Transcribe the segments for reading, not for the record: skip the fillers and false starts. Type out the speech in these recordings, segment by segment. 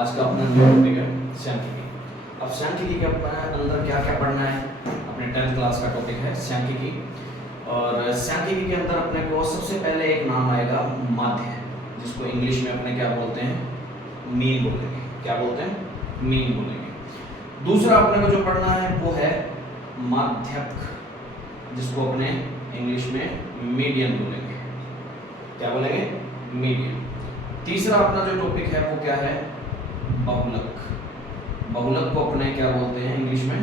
आज का अपना जो टॉपिक है सांख्यिकी। अब सांख्यिकी के अंदर क्या क्या पढ़ना है, अपने 10th क्लास का टॉपिक है सांख्यिकी। और सांख्यिकी के अंदर अपने को सबसे पहले एक नाम आएगा माध्य, जिसको इंग्लिश में अपने क्या बोलते हैं, मीन बोलेंगे। क्या बोलते हैं? मीन बोलेंगे। दूसरा अपने को जो पढ़ना है वो है माध्यक, जिसको अपने इंग्लिश में मीडियन बोलेंगे। क्या बोलेंगे? मीडियन। तीसरा अपना जो टॉपिक है वो क्या है? बहुलक। बहुलक को अपने क्या बोलते हैं इंग्लिश में?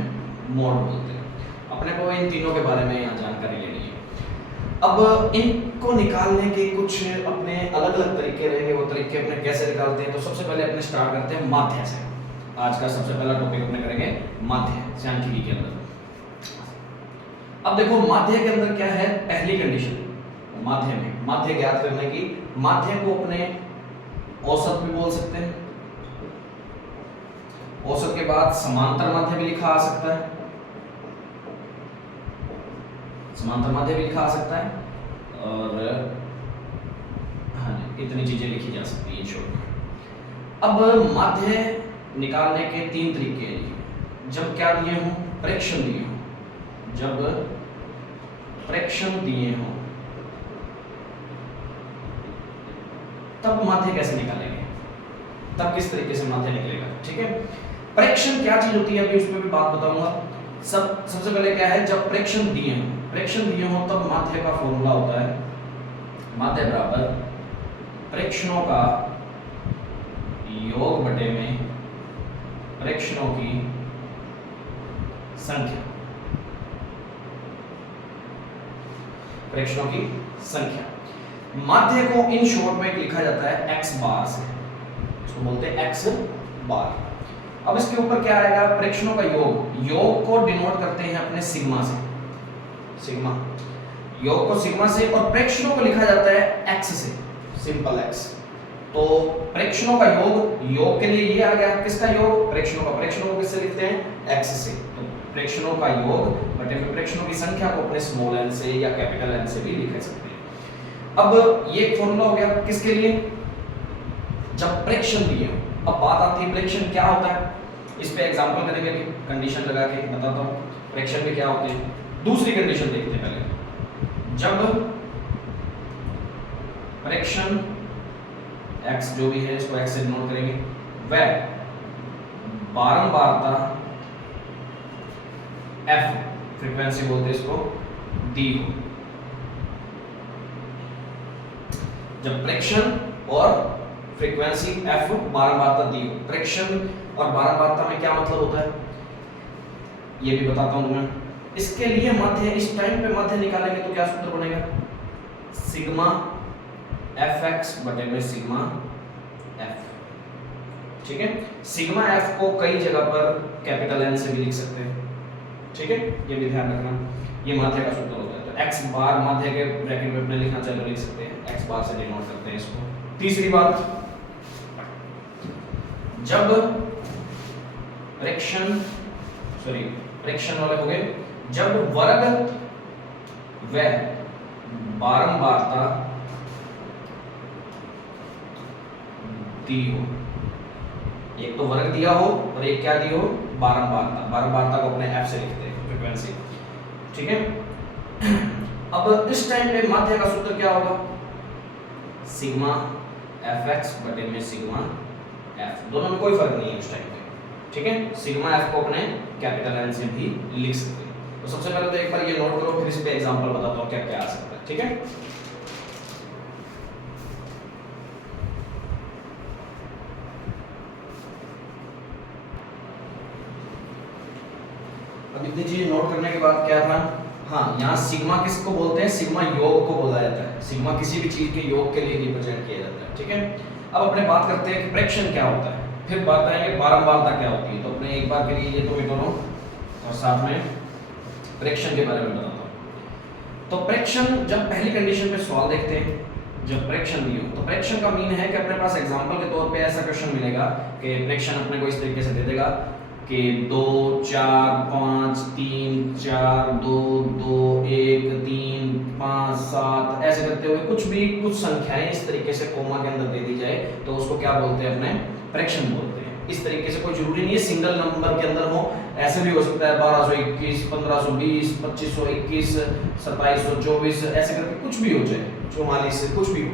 मोड बोलते हैं। अपने को इन तीनों के बारे में यहाँ जानकारी लेनी है। अब इनको निकालने के कुछ अपने अलग अलग तरीके रहेंगे। वो तरीके अपने कैसे निकालते हैं, तो सबसे पहले अपने स्टार्ट करते हैं माध्य से। आज का सबसे पहला टॉपिक अपने करेंगे माध्य सांख्यिकी के अंदर। अब देखो माध्य के अंदर क्या है, पहली कंडीशन माध्य में, माध्य ज्ञात करने की। माध्य को अपने औसत भी बोल सकते हैं। औसत के बाद समांतर माध्य भी लिखा आ सकता है, समांतर माध्य भी लिखा आ सकता है, और हाँ इतनी चीजें लिखी जा सकती है शॉर्ट। अब माध्य निकालने के तीन तरीके हैं। जब क्या दिए हों, प्रेक्षण दिए हों। जब प्रेक्षण दिए हों तब माध्य कैसे निकालेंगे, तब किस तरीके से माध्य निकलेगा। ठीक है, प्रेक्षण क्या चीज होती है अभी उस पर भी बात बताऊंगा। सबसे पहले क्या है, जब प्रेक्षण दिए हों, प्रेक्षण दिए हों तब माध्य का फॉर्मूला होता है माध्य बराबर प्रेक्षणों का योग बटे में प्रेक्षणों की संख्या। प्रेक्षणों की संख्या। माध्य को इन शॉर्ट में लिखा जाता है x बार से, इसको बोलते हैं x बार। अब इसके ऊपर क्या आएगा, प्रेक्षणों का योग। योग को डिनोट करते हैं अपने सिग्मा से, सिग्मा। योग को सिग्मा से, और प्रेक्षणों को लिखा जाता है x से, सिंपल x। तो प्रेक्षणों का योग, योग के लिए ये आ गया, किसका योग? प्रेक्षणों का। प्रेक्षणों को किससे लिखते हैं? x से। तो प्रेक्षणों का योग बटे में प्रेक्षणों की संख्या को अपने स्मॉल n से या कैपिटल N से भी लिख सकते हैं। अब ये एक फॉर्मूला हो गया किसके लिए? जब प्रेक्षण दिए। अब बात आती है प्रेक्षण क्या होता है, इस पे एग्जांपल करेंगे अभी, कंडीशन लगा के बताता हूँ प्रेक्षण में क्या होते हैं। दूसरी कंडीशन देखते हैं पहले। जब प्रेक्षण x जो भी है इसको x से डिनोट करेंगे, वह बारंबारता f, फ्रीक्वेंसी बोलते हैं इसको, दी हो। जब प्रेक्षण और फ्रीक्वेंसी f बारंबारता दी हो। प्रेक्षण और बारंबारता में क्या मतलब होता है ये भी बताता हूं तुम्हें। इसके लिए माध्य, इस टाइम पे माध्य निकालेंगे तो क्या सूत्र बनेगा? सिग्मा fx बटे में सिग्मा f। ठीक है, सिग्मा f को कई जगह पर कैपिटल N से भी लिख सकते हैं। ठीक है, ये भी ध्यान रखना, ये माध्य का सूत्र होता है। तो x बार माध्य के ब्रैकेट में अपने लिखना चाहिए, लिख सकते हैं, x बार से डिनोट करते हैं इसको। तीसरी बात, जब प्रेक्षण, सॉरी प्रेक्षण वाले हो गए, जब वर्ग व बारंबारता दी हो। एक तो वर्ग दिया हो और एक क्या दी हो? बारंबारता। बारंबारता को अपने f से लिखते हैं, फ्रीक्वेंसी। ठीक है, अब इस टाइम पे माध्य का सूत्र क्या होगा? सिग्मा fx बटे में सिग्मा f। दोनों में कोई फर्क नहीं है उस टाइम पे। ठीक है, सिग्मा f को अपने कैपिटल N से भी लिख सकते हैं। तो सबसे पहले तो एक बार ये नोट करो, फिर इस पे एग्जांपल बताता हूं क्या क्या आ सकता है। ठीक है, अब इतनी चीज नोट करने के बाद क्या था, हाँ यहाँ सिग्मा किसको बोलते हैं? सिग्मा योग को बोला जाता है। सिग्मा किसी भी चीज के योग के लिए रिप्रेजेंट किया जाता है। ठीक है, अब अपने बात करते हैं कि प्रेक्षण क्या होता है, फिर बात करेंगे बारंबारता क्या होती है। तो अपने एक बार के लिए ये तो दोनों, और साथ में प्रेक्षण के बारे में बताता हूँ। तो प्रेक्षण, जब पहली कंडीशन पे सवाल देखते हैं, जब प्रेक्षण दिए हो, तो प्रेक्षण का मीन है कि अपने पास एग्जांपल के तौर पे ऐसा क्वेश्चन मिलेगा कि प्रेक्षण अपने को इस तरीके से दे देगा कि 2 4 5 3 4 2 2 1 3 5 7 ऐसे करते हुए कुछ भी कुछ संख्याएं इस तरीके से कोमा के अंदर दे दी जाए तो उसको क्या बोलते हैं? अपने प्रेक्षण बोलते हैं। इस तरीके से, कोई जरूरी नहीं है सिंगल नंबर के अंदर हो, ऐसे भी हो सकता है 1221, 1520, 2521, 2724, ऐसे करके कुछ भी हो जाए, 44, कुछ भी हो,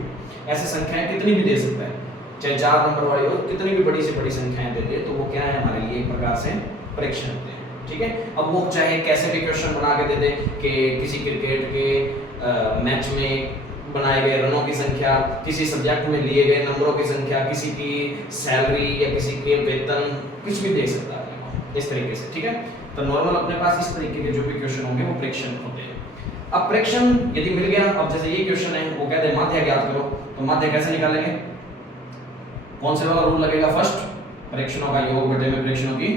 ऐसे संख्याएं कितनी भी दे सकता है, चाहे 4 नंबर वाली हो, कितनी भी बड़ी से बड़ी संख्याएं दे दे, तो वो क्या है हमारे लिए एक प्रकार से परीक्षण होते हैं। ठीक है, अब वो चाहे कैसे भी क्वेश्चन बना के दे दे कि किसी क्रिकेट के मैच में बनाए गए रनों की संख्या, किसी सब्जेक्ट में लिए गए नंबरों की संख्या, किसी की सैलरी या किसी के वेतन, कुछ भी दे सकता है इस तरीके से। ठीक है, तो नॉर्मल अपने पास इस तरीके के जो भी क्वेश्चन होंगे वो प्रेक्षण होते हैं। अब प्रेक्षण यदि मिल गया, अब जैसे ये क्वेश्चन है वो कहते हैं माध्य ज्ञात करो, तो माध्य कैसे निकालेंगे, कौन से वाला रूल लगेगा, फर्स्ट प्रेक्षणों का योग बटे में प्रेक्षणों की,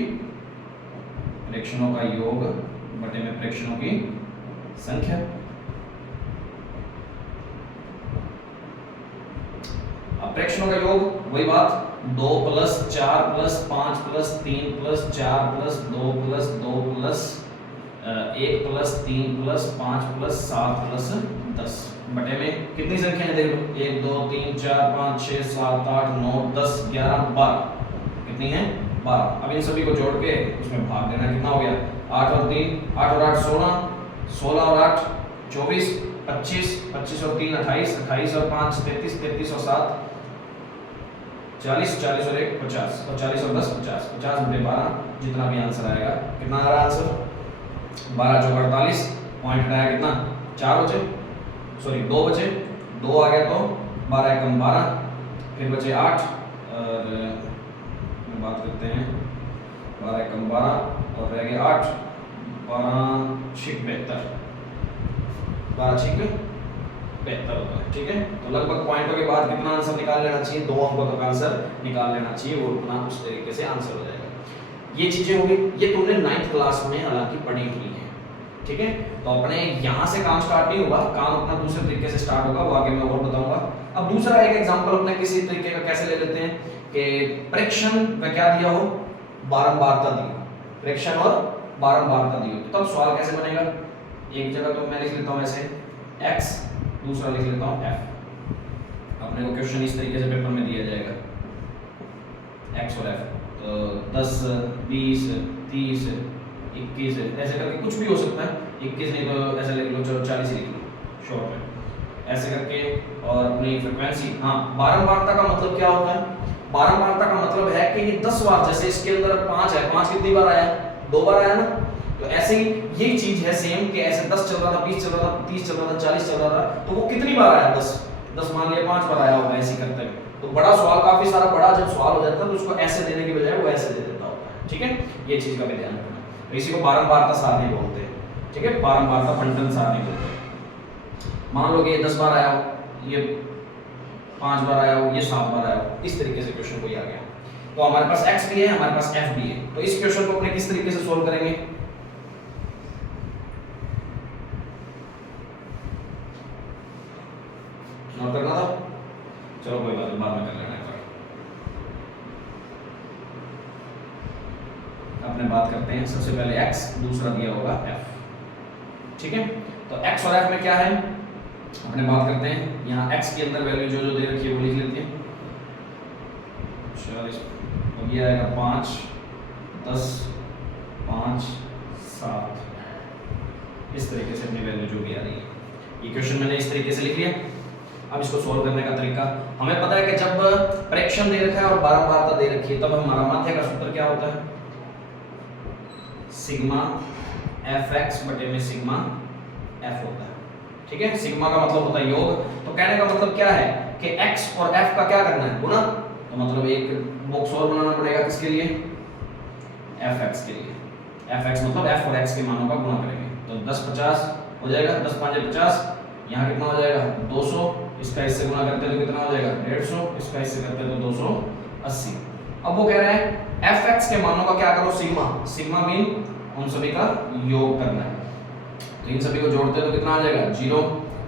प्रेक्षणों का योग बटे में प्रेक्षणों की संख्या। अब प्रेक्षणों का योग वही बात, 2 + 4 + 5 + 3 + 4 + 2 + 2 + 1 + 3 + 5 + 7 + 10 बटे में कितनी संख्याएं देख लो, 1 2 3 4 5 6 7 8 9 10 11 12, कितनी है 12। अब इन सभी को जोड़ के उसमें भाग देना, कितना हो गया 8 और 3 8 और 8 16, 16 और 8 24, 25 25 और 3 28, 28 और 5 33, 33 और 7 40, 40 और 1 50, और 40 और 10 50, 50 बटे 12, जितना भी आंसर आएगा, कितना आ रहा है आंसर 12 चौक 48, पॉइंट आया कितना 4 बचे, सॉरी 2 बचे, 2 आ गया तो 12 एकम 12, फिर बचे 8 और बात करते हैं 12 एकम 12 और रह गए 8, 12 छिक 72, 12 छिक 72 होता है। ठीक है, तो लगभग पॉइंटों के बाद कितना आंसर निकाल लेना चाहिए, 2 अंकों तक आंसर निकाल लेना चाहिए, वो उतना उस तरीके से आंसर हो जाएगा। ये चीजें होगी, ये तुमने 9th क्लास में हालांकि पढ़ी हुई है। ठीक है, तो अपने यहाँ से काम स्टार्ट नहीं होगा, काम अपना दूसरे तरीके से स्टार्ट होगा, वो आगे मैं और बताऊंगा। अब दूसरा एक एग्जांपल अपने किसी तरीके का कैसे ले लेते हैं कि प्रेक्षण का क्या दिया हो, बारंबारता दी हो, प्रेक्षण और बारंबारता दी हो, तो तब सवाल कैसे बनेगा, एक जगह तो मैं लिख लेता हूँ ऐसे x, दूसरा लिख लेता हूँ f। अपने को क्वेश्चन इस तरीके से पेपर में दिया जाएगा x और f, तो 10 20 30 21 ऐसे करके कुछ भी हो सकता है, 21 नहीं तो ऐसे लिख लो, चलो 40 लिख लो शॉर्ट में, ऐसे करके, और अपनी फ्रीक्वेंसी। हाँ, बारंबारता का मतलब क्या होता है, बारंबारता का मतलब है कि ये 10 बार, जैसे इसके अंदर 5 है, 5 कितनी बार आया, 2 बार आया ना, तो ऐसे ही यही चीज है सेम कि ऐसे 10 चल रहा था, 20 चल रहा था, 30 चल रहा था, 40 चल रहा था, तो वो कितनी बार आया, 10 मान लिया 5 बार आया होगा, ऐसे करते हुए। तो बड़ा सवाल, काफी सारा बड़ा जब सवाल हो जाता है तो उसको ऐसे देने की बजाय वो ऐसे दे देता होता है। ठीक है, ये चीज का भी ध्यान रखना, तो इसी को बारंबारता सारणी बोलते हैं। ठीक है, बारंबारता बंटन सारणी बोलते हैं। मान लो कि ये 10 बार आया हो, ये 5 बार आया हो, ये 7 बार आया हो, इस तरीके से क्वेश्चन कोई आ गया, तो हमारे पास x भी है, हमारे पास f भी है, तो इस क्वेश्चन को अपने किस तरीके से सोल्व करेंगे, नोट करना था, चलो कोई बात नहीं, बाद में कर लेना। अपने बात करते हैं, सबसे पहले x, दूसरा दिया होगा f। ठीक है, तो x और f में क्या है, अपने बात करते हैं। यहाँ x के अंदर वैल्यू जो जो दे रखी है वो लिख लेते हैं, 40, अब ये आएगा 5 10 5 7, इस तरीके से अपनी वैल्यू जो भी आ रही है, ये क्वेश्चन मैंने इस तरीके से लिख लिया। अब इसको सोल्व करने का तरीका, हमें पता है कि जब प्रेक्षण दे रखा है और बारंबारता दे रखी है, तब हमारा माध्य का सूत्र क्या होता है, सिग्मा fx बटे में सिग्मा f होता है। ठीक है, सिग्मा का मतलब होता है योग, तो कहने का मतलब क्या है कि x और f का क्या करना है, गुणा, तो मतलब एक बॉक्स और बनाना पड़ेगा, किसके लिए, fx के लिए। fx मतलब f और x के मानों का गुणा करेंगे, तो 10 50 हो जाएगा, 10 5 50, यहाँ कितना हो जाएगा 200, इसका इससे गुणा करते तो कितना हो जाएगा 150, इसका इससे करते तो 280। अब वो कह रहे हैं fx के मानों का क्या करो, सिग्मा, सिग्मा मीन उन सभी का योग करना है, तो इन सभी को जोड़ते तो कितना आ जाएगा 0,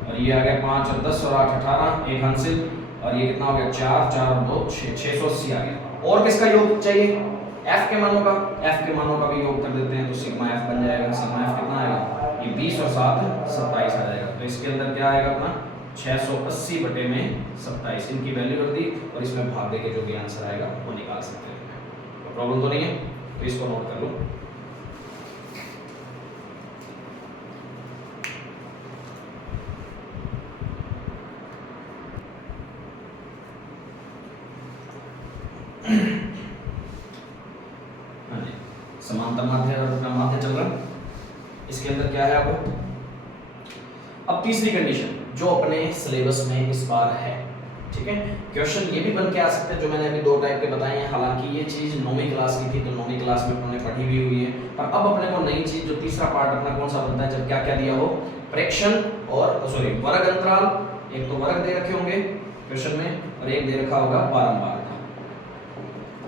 और ये आ गया 5 और 10 और 8 18, एक हासिल, और ये कितना हो गया 4 4 और 2 6, 680 आ गया। और किसका योग चाहिए, f के मानों का, f के मानों का भी योग कर देते हैं, तो सिग्मा f बन जाएगा, सिग्मा f कितना आएगा, ये 20 और 7 27 आ जाएगा, तो इसके अंदर क्या आएगा अपना 680 बटे में 27, इनकी वैल्यू रख दी और इसमें भाग दे के जो भी आंसर आएगा वो निकाल सकते हैं। प्रॉब्लम तो नहीं है, तो इसको नोट कर लो। हाँ जी, समांतर माध्य और अपना माध्य चल रहा है, इसके अंदर क्या है आपको। अब तीसरी कंडीशन जो अपने सिलेबस में इस बार है, ठीक है। क्वेश्चन ये भी बन के आ सकते हैं जो मैंने अभी 2 टाइप के बताए हैं, हालांकि ये चीज 9वीं क्लास की थी तो 9वीं क्लास में अपने पढ़ी भी हुई है, पर अब अपने को नई चीज जो तीसरा पार्ट अपना कौन सा बनता है, जब क्या क्या दिया हो, प्रेक्षण और सॉरी वर्ग अंतराल, एक तो वर्ग दे रखे होंगे क्वेश्चन में और एक दे रखा होगा बारंबारता।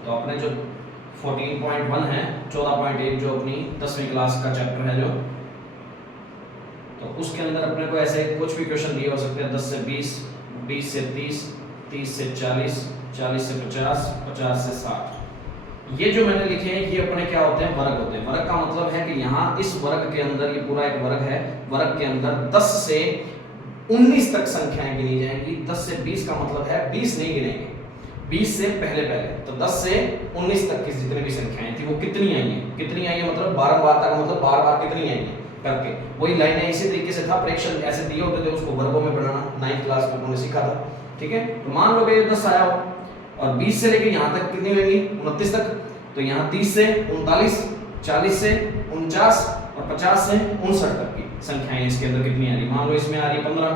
तो अपने जो 14.1 है, 14.1 जो अपनी 10वीं क्लास का चैप्टर है जो, तो उसके अंदर अपने को ऐसे कुछ भी क्वेश्चन दिए हो सकते हैं, 10 से 20, 20 से 30, 30 से 40, 40 से 50, 50 से 60। ये जो मैंने लिखे हैं ये अपने क्या होते हैं, वर्ग होते हैं। वर्ग का मतलब है कि यहाँ इस वर्ग के अंदर, ये पूरा एक वर्ग है, वर्ग के अंदर 10 से 19 तक संख्याएं गिनी जाएंगी। 10 से 20 का मतलब है 20 नहीं गिनेंगे, 20 से पहले पहले, तो 10 से 19 तक की जितनी भी संख्याएं थी वो कितनी आई हैं, कितनी आई है मतलब बारंबारता का मतलब बार बार कितनी आई है करके, वही लाइनें इसी तरीके से था। प्रेक्षण ऐसे दिए होते थे, उसको वर्गों में बनाना 9th क्लास में उन्होंने सीखा था, ठीक है। तो मान लो कि 10 आया हो और 20 से लेके यहाँ तक कितनी होगी, 29 तक, तो यहाँ 30 से 39, 40 से 49 और 50 से 59 तक की संख्याएं इसके अंदर कितनी आ रही। मान लो इसमें आ रही 15,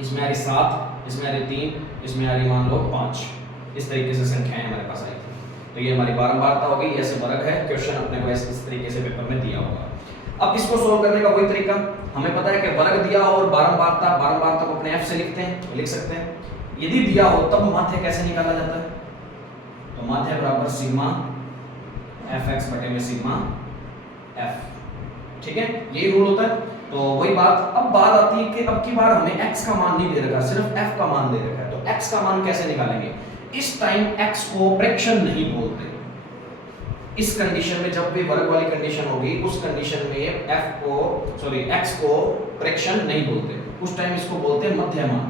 इसमें आ रही 7, इसमें आ रही 3, इसमें आ रही मान लो 5, इस तरीके से संख्याएं हमारे पास आई थी। तो ये हमारी बारंबारता हो गई, ऐसे वर्ग है, क्वेश्चन अपने को इस तरीके से पेपर में दिया होगा। अब इसको सोल्व करने का वही तरीका, हमें पता है कि वर्ग दिया हो और बारंबारता, बारंबारता को अपने f से लिखते हैं, लिख सकते हैं। यदि दिया हो तब माध्य कैसे निकाला जाता है, तो माध्य बराबर सिग्मा fx बटे में सिग्मा f, ठीक है, यही रूल होता है। तो वही बात, अब बात आती है कि अब की बार हमें x का मान नहीं दे रखा, सिर्फ f का मान दे रखा है, तो x का मान कैसे निकालेंगे। इस टाइम x को प्रेक्षण नहीं बोलते, इस कंडीशन में जब भी वर्ग वाली कंडीशन होगी उस कंडीशन में x को प्रेक्षण नहीं बोलते, उस टाइम इसको बोलते हैं मध्यमान।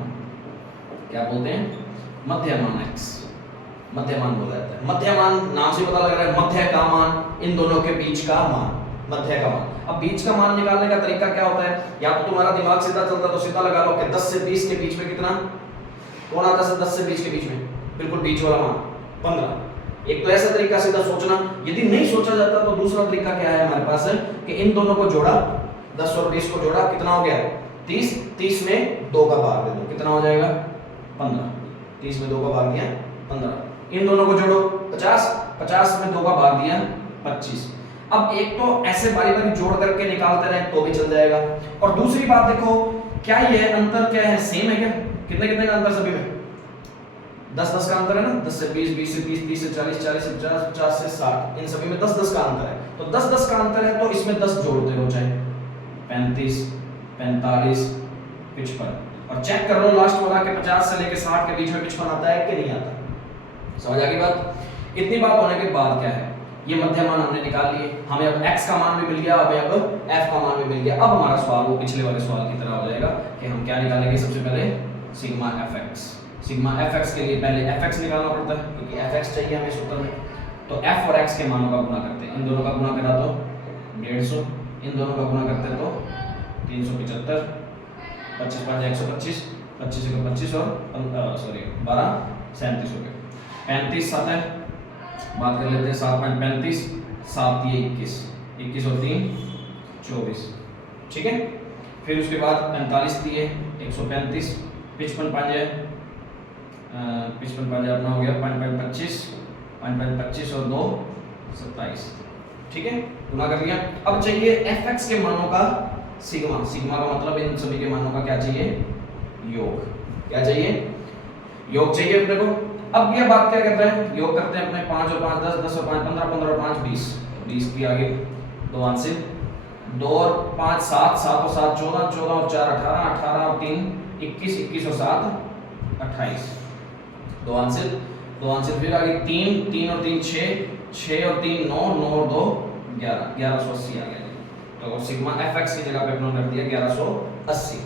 क्या बोलते हैं, मध्यमान x, मध्यमान बोला जाता है। मध्यमान नाम से पता लग रहा है, मध्य का मान, इन दोनों के बीच का मान, मध्य का मान। अब बीच का मान निकालने का तरीका क्या होता है, या तो तुम्हारा दिमाग सीधा चलता तो सीधा लगा लो कि 10 से 20 के बीच में कितना, कौन आता है 10 से 20 के बीच में, बिल्कुल बीच वाला मान 15। एक तो ऐसा तरीका सीधा सोचना, यदि नहीं सोचा जाता तो दूसरा तरीका क्या है हमारे पास है कि इन दोनों को जोड़ा, 10 और 20 को जोड़ा, कितना हो गया 30, 30 में 2 का भाग दे दो, कितना हो जाएगा 15, 30 में 2 का भाग दिया 15। इन दोनों को जोड़ो 50, 50 में 2 का भाग दिया 25। अब एक तो ऐसे बारी बारी जोड़ करके निकालते रहे तो भी चल जाएगा, और दूसरी बात देखो क्या ये अंतर क्या है, सेम है क्या, कितने कितने का अंतर सभी में, 10-10 का अंतर है ना, 10 से 20, 20 से 30, 30 से 40, 40 से 50, 50 से 60, इन सभी में 10-10 का अंतर है। तो 10-10 का अंतर है तो इसमें 10 जोड़ते रहो, चाहे 35, 45, 55, और चेक कर लो लास्ट वाला के 50 से लेके 60 के बीच में 55 आता है कि नहीं आता। समझ आ गई बात। इतनी बात होने के बाद क्या है, ये मध्य मान हमने निकाल लिए, हमें अब x का मान भी मिल गया, अब f का मान भी मिल गया। अब हमारा सवाल वो पिछले वाले सवाल की तरह हो जाएगा कि हम क्या निकालेंगे, सबसे पहले सिग्मा fx। सिग्मा fx के लिए पहले fx निकालना पड़ता है क्योंकि fx चाहिए हमें सूत्र में, तो f और x के मानों का गुणा करते हैं, इन दोनों का गुणा करा तो 150, इन दोनों का गुणा करते तो 375, 25 5 125, 25 को 25 और 12 37 हो गए, 35 7 है, बात कर लेते हैं 7.35, 7 ये 21, 21 और 3 24, ठीक है। फिर उसके बाद 45 दिए 135, 55 5 है, 55 5 अपना हो गया 5.25, 5.25 और 2 27, ठीक है, गुना कर लिया। अब चाहिए fx के मानों का सिग्मा, सिग्मा का मतलब इन सभी के मानों का क्या चाहिए, योग। क्या चाहिए, योग चाहिए अपने को। अब ये बात क्या कर रहे हैं, योग करते हैं अपने 5 और 5 10, 10 और 5 15, 15 और 5 20, 20 की आगे 2 आंशिक, 2 और 5 7, 7 और 7 14, 14 और 4 18, 18 और 3 21, 21 और 7 28, 2 आंशिक, 2 आंशिक, फिर आगे 3, 3 और 3 6, 6 और 3 9, 9 और 2 11, 1180 आ गया। तो सिग्मा fx की जगह पे अपने रख दिया 1180।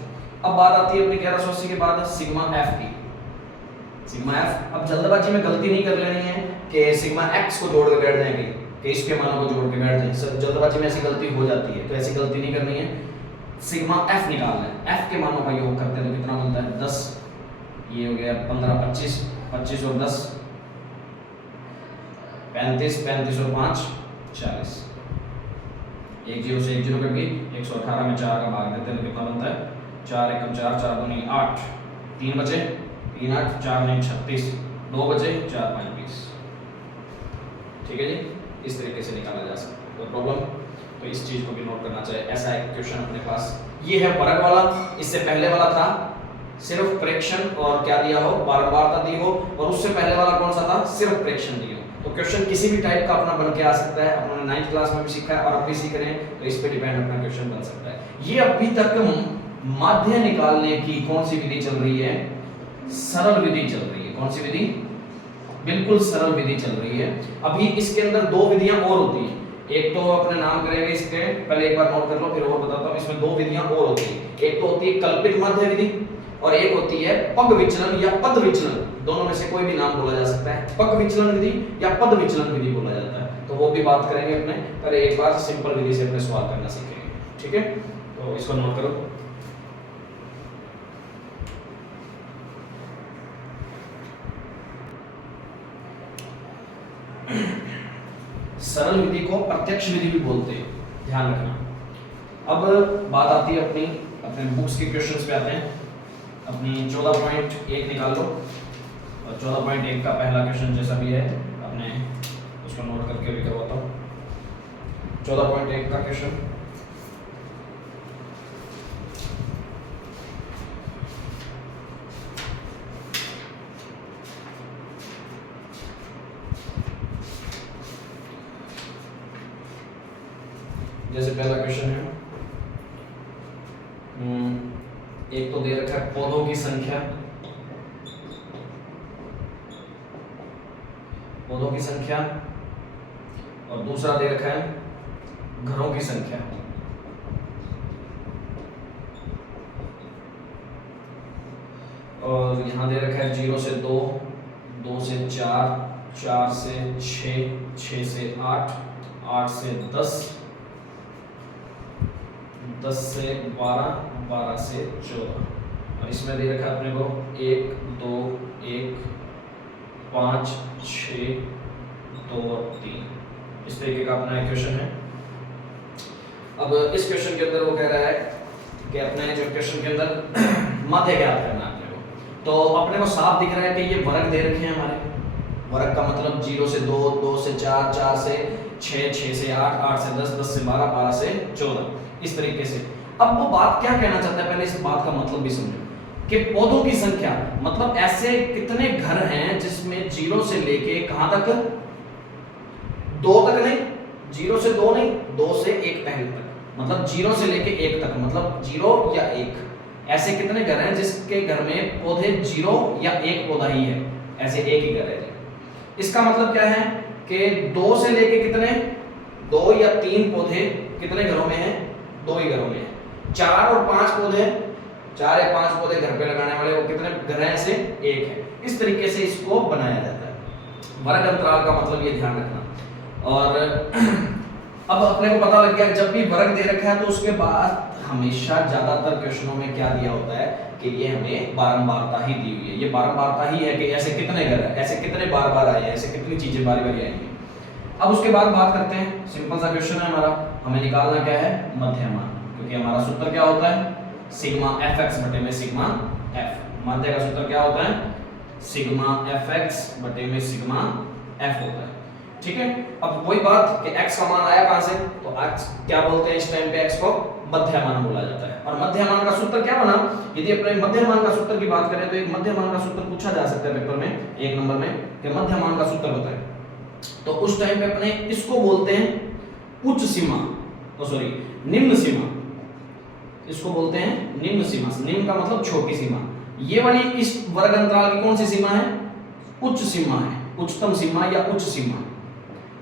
अब बात आती है अपनी 1180 के बाद सिग्मा f की। Sigma F. अब जल्दबाजी में गलती नहीं कर लेनी है कि सिग्मा एक्स को जोड़ के बैठ जाएंगे, कि इसके मानों को जोड़ के बैठ जाए, सब जल्दबाजी में ऐसी गलती हो जाती है, तो ऐसी गलती नहीं करनी है। सिग्मा एफ निकालना है, एफ के मानों का योग करते हैं तो कितना बनता है 10, ये हो गया 15 25, 25 और 10 35, 35 और 5 40, एक जीरो से एक जीरो कट गई, 118 में 4 का भाग देते हैं तो कितना बनता है 4 एकम 4, 4 दूनी 8, 3 बचे 3 8, 4 9 36, 2 बचे 4 5 20। ठीक है जी, इस तरीके से निकाला जा सकता है। तो प्रॉब्लम, तो इस चीज को भी नोट करना चाहिए। ऐसा एक क्वेश्चन अपने पास, ये है वर्ग वाला, इससे पहले वाला था सिर्फ प्रेक्षण और क्या दिया हो, बारंबारता दी हो, और उससे पहले वाला कौन सा था, सिर्फ प्रेक्षण दी हो। तो क्वेश्चन किसी भी टाइप का अपना बन के आ सकता है, अपने 9th क्लास में भी सीखा है और अब भी सीख रहे हैं, तो इस पे डिपेंड अपना क्वेश्चन बन सकता है। ये अभी तक माध्य निकालने की कौन सी विधि चल रही है, सरल विधि चल रही है। कौन सी विधि, बिल्कुल सरल विधि चल रही है। अभी इसके अंदर 2 विधियां और होती हैं, एक तो अपने नाम करेंगे इसके, पहले एक बार नोट कर लो फिर और बताता हूं। इसमें 2 विधियां और होती हैं, एक तो होती है कल्पित माध्य विधि और एक होती है पग विचलन या पद विचलन, दोनों में से कोई भी नाम बोला जा सकता है। पग विचलन विधि या पद विचलन विधि बोला जाता है, तो वो भी बात करेंगे अपने। पहले एक बार सिंपल विधि से अपने सवाल करना सीखेंगे, ठीक है। तो इसको नोट करो। सरल विधि को प्रत्यक्ष विधि भी बोलते हैं, ध्यान रखना। अब बात आती है अपने बुक्स के क्वेश्चंस पे आते हैं। अपनी 14.1 निकाल लो, और 14.1 का पहला क्वेश्चन जैसा भी है अपने उसको नोट करके भी करवाता हूँ। 14.1 का क्वेश्चन, जैसे पहला क्वेश्चन है, एक तो दे रखा है पौधों की संख्या, पौधों की संख्या, और दूसरा दे रखा है घरों की संख्या। और यहां दे रखा है 0 से 2, 2 से 4, 4 से 6, 6 से 8, 8 से 10, 10 से 12, 12 से 14, और इसमें दे रखा अपने को 1 2 1 5 6 2 और 3। इस तरीके का अपना क्वेश्चन है। अब इस क्वेश्चन के अंदर वो कह रहा है कि अपने जो क्वेश्चन के अंदर माध्य ज्ञात करना है अपने को। तो अपने को साफ दिख रहा है कि ये वर्ग दे रखे हैं हमारे, वर्ग का मतलब 0 से 2, 2 से 4, 4 से 6, 6 से 8, 8 से 10, 10 से 12, 12 से 14, इस तरीके से। अब वो बात क्या कहना चाहता है, पहले इस बात का मतलब भी समझो कि पौधों की संख्या मतलब ऐसे कितने घर हैं जिसमें 0 से लेके कहां तक, 2 तक नहीं, 0 से 2 नहीं, 2 से 1 पहले तक, मतलब 0 से लेके 1 तक, मतलब 0 या 1, ऐसे कितने घर हैं जिसके घर में पौधे 0 या 1 पौधा ही है, ऐसे एक ही घर है। इसका मतलब क्या है कि 2 से लेके कितने, 2 या 3 पौधे कितने घरों में हैं, 2 ही घरों में है। 4 और 5 पौधे, 4 या 5 पौधे घर पे लगाने वाले वो कितने घर हैं, ऐसे 1 है। इस तरीके से इसको बनाया जाता है। वर्ग अंतराल का मतलब ये ध्यान रखना। और अब अपने को पता लग गया जब भी वर्ग दे रखा है तो उसके बाद हमेशा ज्यादातर क्वेश्चनों में क्या दिया होता है कि ये हमें बारंबारता ही दी हुई है। ये बारंबारता ही है कि ऐसे कितने घर है, ऐसे कितने बार बार आए हैं, ऐसे कितनी चीजें बारी बारी आएंगी। अब उसके बाद बात करते हैं, सिंपल सा क्वेश्चन है हमारा, हमें निकालना क्या है, मध्यमान, क्योंकि हमारा सूत्र क्या होता है, सिग्मा fx बटे में सिग्मा f। माध्य का सूत्र क्या होता है, सिग्मा fx बटे में सिग्मा f होता है। ठीक है। अब वही बात कि x का मान आया कहां से, तो x क्या बोलते हैं इस टाइम पे, x को मध्यमान बोला जाता है। और मध्यमान का सूत्र क्या बना, यदि अपने मध्यमान का सूत्र की बात करें तो एक मध्यमान का सूत्र पूछा जा सकता है पेपर में 1 नंबर में कि मध्यमान का सूत्र बताएं, तो उस टाइम पे अपने इसको बोलते हैं उच्च सीमा, तो सॉरी निम्न सीमा, इसको बोलते हैं निम्न सीमा। निम्न का मतलब छोटी सीमा। ये वाली इस वर्ग अंतराल की कौन सी सीमा है, उच्च सीमा है, उच्चतम सीमा या उच्च सीमा।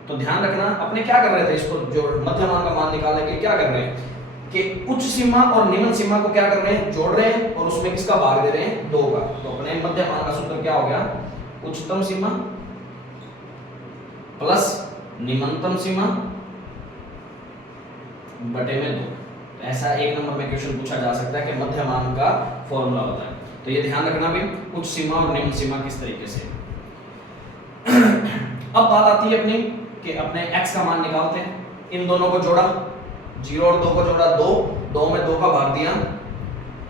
तो ध्यान रखना, अपने क्या कर रहे थे, इसको जो मध्यमान का मान निकालने के लिए क्या कर रहे हैं, कि उच्च सीमा और निम्न सीमा को क्या कर रहे हैं, जोड़ रहे हैं, और उसमें किसका भाग दे रहे हैं, 2 का। तो अपने मध्यमान का सूत्र क्या हो गया, उच्चतम सीमा प्लस निम्नतम सीमा बटे में 2। ऐसा 1 नंबर में क्वेश्चन पूछा जा सकता है कि मध्यमान का फॉर्मूला बताएं। तो ये ध्यान रखना भी, उच्च सीमा और निम्न सीमा किस तरीके से। अब बात आती है अपनी कि अपने x का मान निकालते हैं। इन दोनों को जोड़ा, 0 और 2 को जोड़ा 2, 2 में 2 का भाग दिया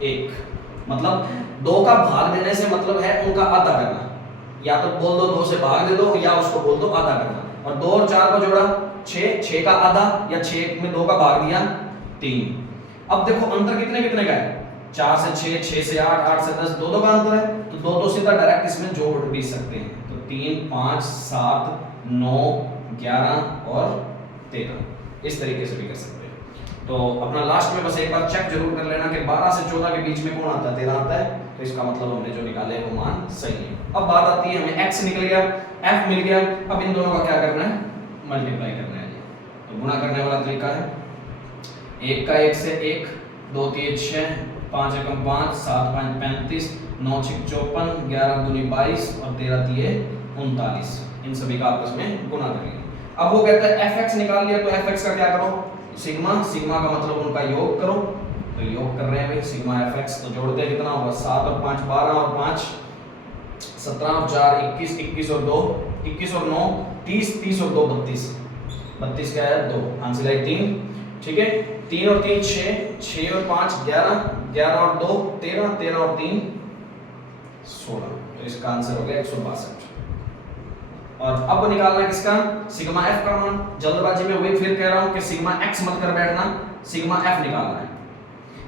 1, मतलब 2 का भाग देने से मतलब है उनका आधा करना। या तो बोल दो 2 से भाग दे दो, या उसको बोल दो आधा करना। और 2 और 4 को जोड़ा 6, 6 का आधा, या 6 में 2 का भाग दिया 3। अब देखो अंतर कितने कितने का है, 4 से 6, 6 से 8, 8 से 10, 2 का अंतर है। तो 2 तो सीधा डायरेक्ट इसमें जोड़ भी सकते हैं। तो 3, 5, 7, 9, 11 और 13 इस तरीके से भी कर सकते हैं। तो अपना लास्ट में बस एक बार चेक जरूर कर लेना कि 12 से 14 के बीच में कौन आता है, 13 आता है। तो इसका मतलब हमने जो निकाले वो मान सही है। अब बात आती है हमें x निकल गया, f मिल गया। अब इन दोनों का क्या करना है, मल्टीप्लाई करना है। तो गुणा करने वाला तरीका है, 1 का 1 से 1, 2 3 6, 5 एकम 5, 7 5 35, 9 6 54, 11 दूनी 22 और 13 3 39। इन सभी का आपस में गुणा करेंगे। अब वो कहता है fx निकाल लिया, तो fx का क्या करो, सिग्मा, सिग्मा का मतलब उनका योग करो। तो योग कर रहे हैं भाई, सिग्मा fx। तो जोड़ते हैं कितना होगा, 7 और 5 12 और 5 17 और 4 21, 21 और 2 21 और 9 30, 30 और 2 32, 32 क्या है 2, आंसर है 3। ठीक है, 3 और 3 6, 6 और 5 11, 11 और 2 13, 13 और 3 16। तो इसका आंसर हो गया 162। और अब निकालना है किसका, सिग्मा f का मान। जल्दबाजी में वही फिर कह रहा हूं कि सिग्मा x मत कर बैठना, सिग्मा f निकालना है।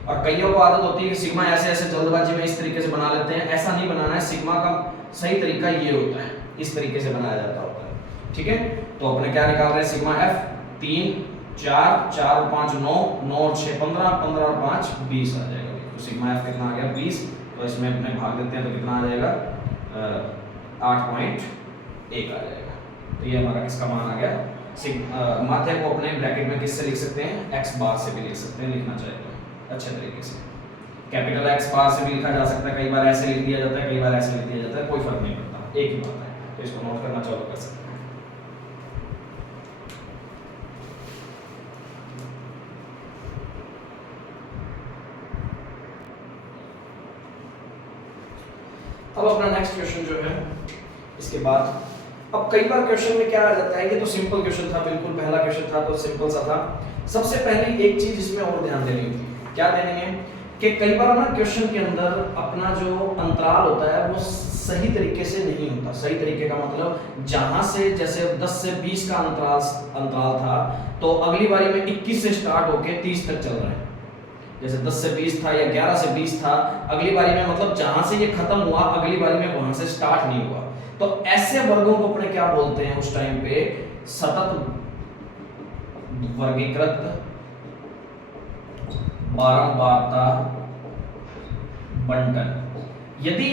और कईयों को आदत होती है कि सिग्मा ऐसे ऐसे जल्दबाजी में इस तरीके से बना लेते हैं, ऐसा नहीं बनाना है। सिग्मा का सही तरीका ये होता है, इस तरीके से बनाया जाता होता है। ठीक है, तो अपने क्या निकाल रहे हैं, सिग्मा f 3 4 4 और 5 9, 9 और 6 15, 15 और 5 20 आ जाएगा। तो सिग्मा f कितना आ गया 20। तो इसमें अपने भाग देते हैं तो कितना आ जाएगा 8.1 आ जाएगा। तो ये हमारा किसका मान आ गया। माध्य को अपने ब्रैकेट में किससे लिख सकते हैं, x बार से भी लिख सकते हैं, लिखना चाहिए तो अच्छे तरीके से। कैपिटल X बार से भी लिखा जा सकता है, कई बार ऐसे लिख दिया जाता है, कई बार ऐसे लिख दिया जाता है, कोई फर्क नहीं पड़ता, एक ही बात है। तो इसको नोट करना चालू कर सकते हैं। अब अपना नेक्स्ट क्वेश्चन जो है इसके बाद, अब कई बार क्वेश्चन में क्या आ जाता है, ये तो सिंपल क्वेश्चन था, बिल्कुल पहला क्वेश्चन था तो सिंपल सा था। सबसे पहले एक चीज इसमें और ध्यान देनी होती है, क्या देनी है कि कई बार ना क्वेश्चन के अंदर अपना जो अंतराल होता है वो सही तरीके से नहीं होता। सही तरीके का मतलब जहां से जैसे 10 से 20 का अंतराल था, तो अगली बारी में 21 से स्टार्ट होके 30 तक चल रहा है। जैसे 10 से 20 था या 11 से 20 था, अगली बारी में मतलब जहां से ये खत्म हुआ अगली बारी में वहां से स्टार्ट नहीं हुआ। तो ऐसे वर्गों को अपने क्या बोलते हैं उस टाइम पे, सतत वर्गीकृत बारंबारता बंटन। यदि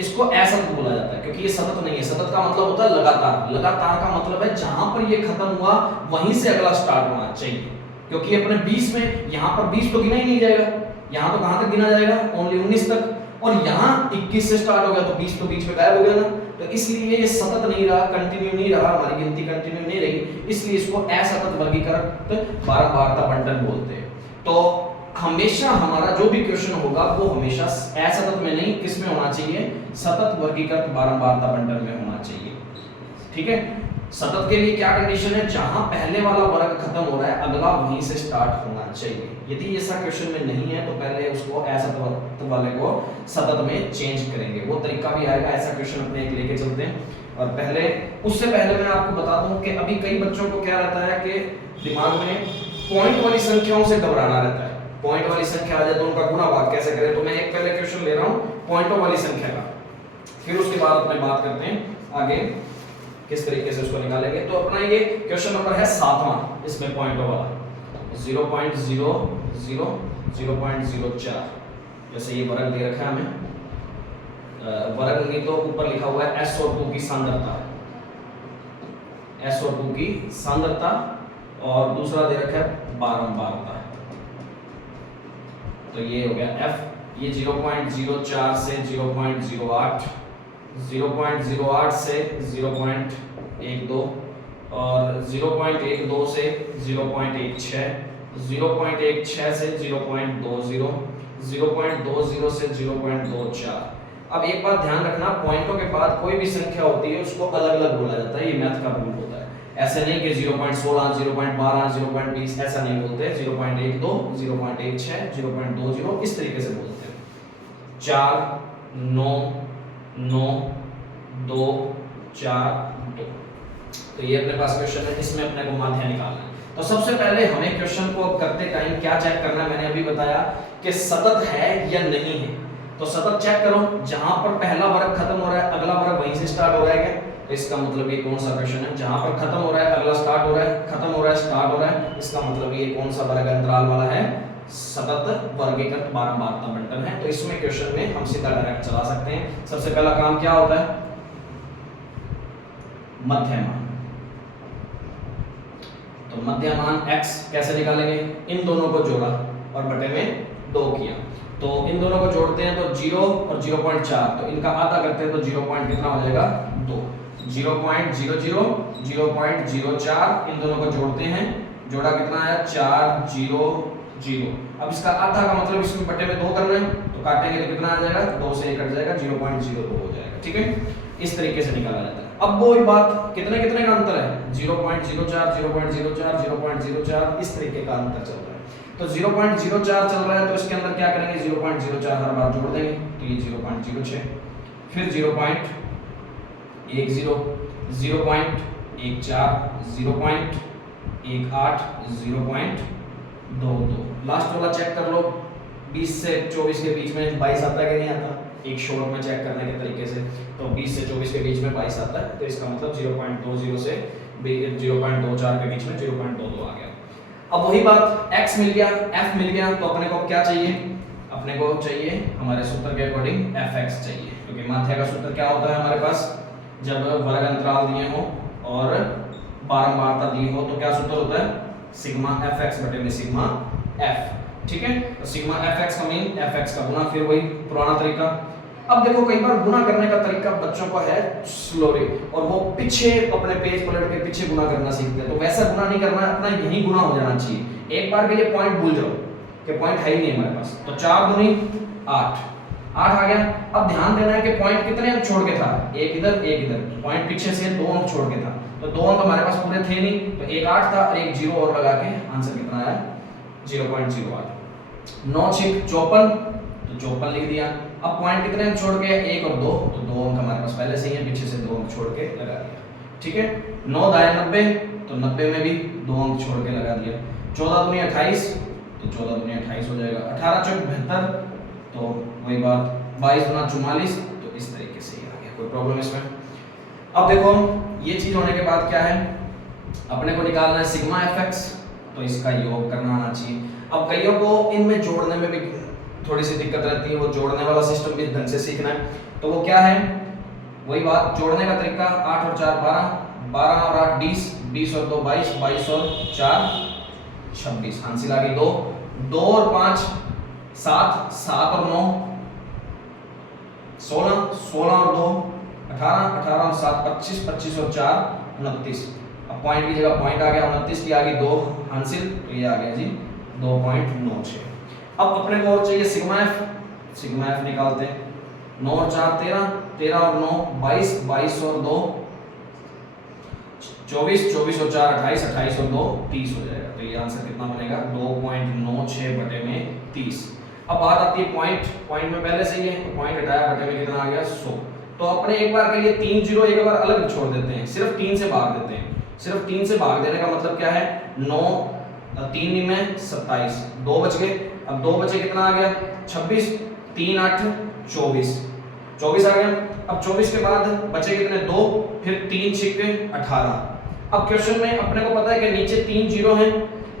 इसको असतत बोला जाता है क्योंकि ये सतत नहीं है। सतत का मतलब होता है लगातार, लगातार का मतलब है जहां पर ये खत्म हुआ वहीं से अगला स्टार्ट होना चाहिए। क्योंकि अपने 20 में यहाँ पर 20 तो गिना ही नहीं जाएगा, यहाँ तो कहां तक गिना जाएगा, ओनली 19 तक, और यहाँ 21 से स्टार्ट हो गया तो 20 तो बीच में गायब हो गया ना। तो इसलिए ये सतत नहीं रहा, कंटिन्यू नहीं रहा, हमारी गिनती कंटिन्यू नहीं रही, इसलिए इसको असतत वर्गीकृत बारंबारता बंटन बोलते हैं। तो हमेशा हमारा जो भी क्वेश्चन होगा वो हमेशा असतत में नहीं, किस में होना चाहिए, सतत वर्गीकृत बारंबारता बंटन में होना चाहिए। ठीक है, सतत के लिए क्या कंडीशन है, जहां पहले वाला वर्ग खत्म हो रहा है अगला वहीं से स्टार्ट होना चाहिए। यदि ऐसा क्वेश्चन में नहीं है तो पहले उसको असतत वाले को सतत में चेंज करेंगे, वो तरीका भी आएगा। ऐसा क्वेश्चन अपने एक लेके चलते हैं। और पहले उससे पहले मैं आपको बता दूं कि अभी कई बच्चों को क्या रहता है कि दिमाग में पॉइंट वाली संख्याओं से घबराना रहता है। पॉइंट वाली संख्या आ जाए तो उनका गुणा भाग कैसे करें। तो मैं एक पहले क्वेश्चन ले रहा हूं पॉइंटों वाली संख्या का, फिर उसके बाद अपने बात करते हैं आगे किस तरीके से उसको निकालेंगे। तो अपना ये क्वेश्चन नंबर है 7वां, इसमें पॉइंटों वाला 0.00 0.04। जैसे ये वर्ग दे रखा है हमें, वर्ग नहीं तो ऊपर लिखा हुआ है SO2 की सांद्रता, SO2 की सांद्रता, और दूसरा दे रखा है बारंबारता। तो ये हो गया f, ये 0.04 से 0.08, 0.08 से 0.12 और 0.12 से 0.16, 0.16 से 0.20, 0.20 से 0.24। अब एक बात ध्यान रखना, पॉइंटों के बाद कोई भी संख्या होती है उसको अलग अलग बोला जाता है, ये मैथ का रूल होता है। ऐसे नहीं कि 0.16, 0.12, 0.20 ऐसा नहीं बोलते, 0.12, 0.16, 0.20 इस तरीके से बोलते हैं। 4, 9, 9, 2, 4, 2। तो ये अपने पास क्वेश्चन है, इसमें अपने को माध्य निकालना है। तो सबसे पहले हमें क्वेश्चन को करते टाइम क्या चेक करना है, मैंने अभी बताया कि सतत है या नहीं है। तो सतत चेक करो, जहां पर पहला वर्ग खत्म हो रहा है अगला वर्ग वहीं से स्टार्ट हो रहा है क्या, तो इसका मतलब ये कौन सा क्वेश्चन है, जहां पर खत्म हो रहा है अगला स्टार्ट हो रहा है, खत्म हो रहा है स्टार्ट हो रहा है, इसका मतलब ये कौन सा वर्ग अंतराल वाला है, सतत वर्गीकृत बारंबारता बंटन है। तो इसमें क्वेश्चन में हम सीधा डायरेक्ट चला सकते हैं। सबसे पहला काम क्या होता है, मध्यमान। तो मध्यमान x कैसे निकालेंगे, इन दोनों को जोड़ा और बटे में 2 किया, तो इन दोनों को जोड़ते हैं तो 0 और 0.4, तो इनका आधा करते हैं तो 0 पॉइंट कितना हो जाएगा 2, 0.00, 0.04, इन दोनों को जोड़ते हैं, जोड़ा कितना आया 400। अब इसका आधा का मतलब इसमें बटे में 2 करना है, तो काटेंगे तो कितना आ जाएगा, 2 से 1 कट जाएगा, 0.02 हो जाएगा। ठीक है, इस तरीके से निकाला जाता है। अब वो ही बात, कितने कितने का अंतर है, 0.04, 0.04, 0.04, इस तरीके का अंतर चल रहा है। तो 0.04 चल रहा है, तो इसके अंदर क्या करेंगे, 0.04 हर बार जोड़ देंगे, तो ये 0.06, फिर 0.10, 0.14, 0.18, 0.22। लास्ट वाला चेक कर लो, 20 से 24 के बीच में 22 आता है कि नहीं आता, एक शॉर्ट में चेक करने के तरीके से, तो 20 से 24 के बीच में 22 आता है, तो इसका मतलब 0.20 से 0.24 के बीच में 0.22 आ गया। अब वही बात, x मिल गया, f मिल गया, तो अपने को क्या चाहिए, अपने को चाहिए हमारे सूत्र के अकॉर्डिंग fx चाहिए, क्योंकि माध्य का सूत्र क्या होता है हमारे पास, जब वर्ग अंतराल दिए हो और बारंबारता दी हो तो क्या सूत्र होता है, सिग्मा fx बटे में सिग्मा f। ठीक है, तो सिग्मा fx का मीन fx का गुना, फिर वही पुराना तरीका। अब देखो कई बार गुना करने का तरीका बच्चों को है स्लोली, और वो पीछे अपने पेज पलट के पीछे गुना करना सीखते हैं, तो वैसा गुना नहीं करना, अपना यही गुना हो जाना चाहिए। एक बार के लिए पॉइंट भूल जाओ कि पॉइंट है ही नहीं हमारे पास, तो 4 दूनी 8, 8 आ गया। अब ध्यान देना है कि पॉइंट कितने अंक छोड़ के था, एक इधर एक इधर, पॉइंट पीछे से 2 अंक छोड़ के था, तो 2 अंक हमारे पास पूरे थे नहीं, तो एक 8 था और एक 0 और लगा के आंसर कितना आया 0.08। 9 6 54, तो 54 लिख दिया। अब पॉइंट कितने अंक छोड़ के, 1 और 2, तो 2 अंक हमारे पास पहले से ही है, पीछे से 2 अंक छोड़ के लगा दिया। ठीक है, 9 दाएं 90, तो 90 में भी 2 अंक छोड़ के लगा दिया। 14 दूनी 28, तो 14 दूनी 28 हो जाएगा। 18 चौक 72, तो वही बात, 22 दूना 44, तो इस तरीके से ही आ गया, कोई प्रॉब्लम इसमें। अब देखो ये चीज होने के बाद क्या है, अपने को निकालना है सिग्मा fx, तो इसका योग करना आना चाहिए। अब कईयों को इनमें जोड़ने में भी थोड़ी सी दिक्कत रहती है, वो जोड़ने वाला सिस्टम भी ढंग से सीखना है, तो वो क्या है, वही बात, जोड़ने का तरीका 8 और 4 12, 12 और 8 20, 20 और 2 22, 22 और 4 26, हासिल आ गई 2, 2 और 5 7, 7 और 9 16, 16 और 2 18, 18 और 7 25, 25 और 4 29। अब पॉइंट की जगह पॉइंट आ गया, 29 की आ गई 2 हासिल, तो ये आ गया जी 2.96। अब अपने को और चाहिए सिग्मा एफ, सिग्मा एफ निकालते हैं। 9 और 4 13, 13 और 9 22, 22 और 2 24, 24 और 4 28, 28 और 2 30 हो जाएगा। तो ये आंसर कितना बनेगा 2.96 बटे में 30। अब बात आती है पॉइंट, पॉइंट में पहले से ही है, तो पॉइंट हटाया बटे में कितना आ गया 100। तो अपने एक बार के लिए 3 जीरो एक बार अलग छोड़ देते हैं, सिर्फ 3 से भाग देते हैं। सिर्फ 3 से भाग देने का मतलब क्या है, 9 3 में 27, 2 बच गए। अब 2 बचे कितना आ गया 26, 3 8 24, 24 आ गया। अब 24 के बाद बचे कितने 2, फिर 3 छिक्के 18। अब क्वेश्चन में अपने को पता है कि नीचे 3 जीरो हैं